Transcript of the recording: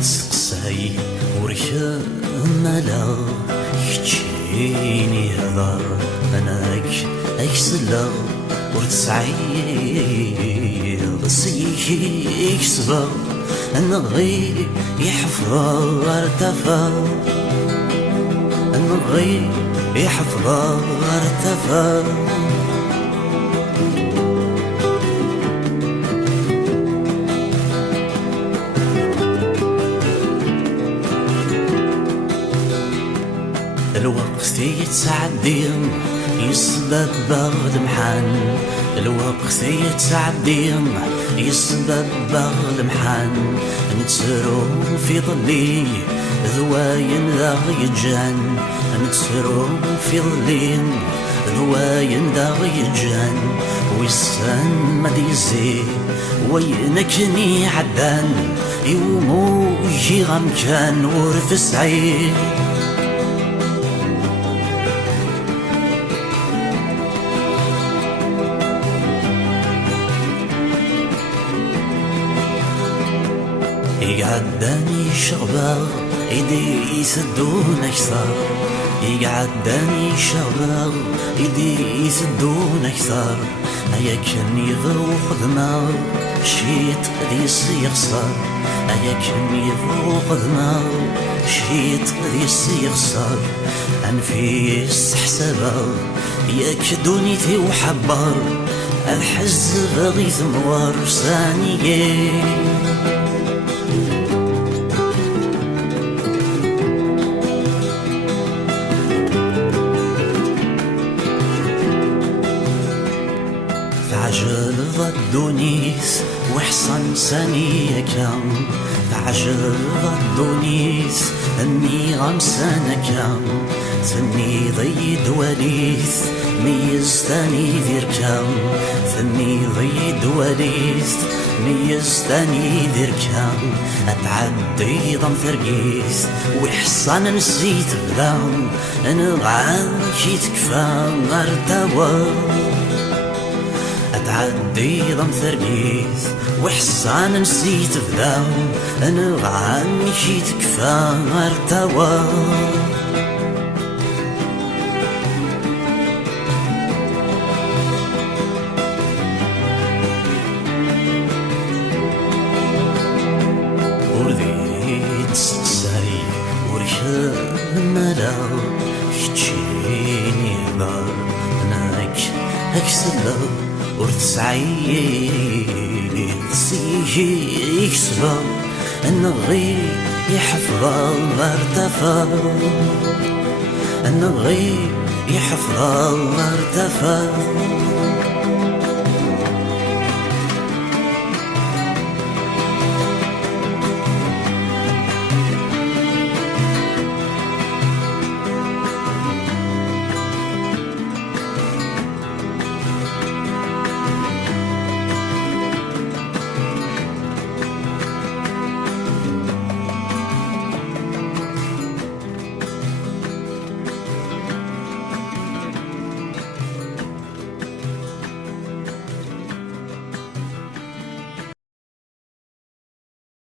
يتسقساي وركملا كتشيني هضر اناك اكسلا ورتسعيد سيكي كسبا نغي يحفظ ارتفا نغي يحفظ ارتفا الوقت يتعدي يسبب بغد محن الوقت يتعدي يسبب بغد محن نتسرو في ظلي ذواين ذا يجان نتسرو في ظلي ذواين ذا يجان ويسان ما ديزي وينكني عدان يومو يجي غمكان ورث سعيد يقعدني شغبة ايدي يسدون اكثر يقعدني شغبة ايدي يسدون اكثر هيا كان يذوق دماغ شيت قديس يخسر هيا كان يذوق دماغ شيت قديس يخسر انفيس حسابه ياك دونيتي وحبر الحز بغي ثمور ثانية تعجل ضدونيس وحصن سانية كام تعجل ضدونيس اني غمسانة كام ثني ضيد وليث ميز ثاني ذير كام ثني ضيد وليث ميز ثاني ذير كام اتعدي ضم ثرقيث وحصن نسيت بلام نغعان كي تكفى مرتوى اتعدي ضم ثرقيث وحصان نسيت بذاو نغعان كي تكفى مرتوى ورذيت سقساي وركملا كتشيني هضر اناك اكسلا ورتسعيد سيجي يكسبا النغي يحفظ ارتفا النغي يحفظ ارتفا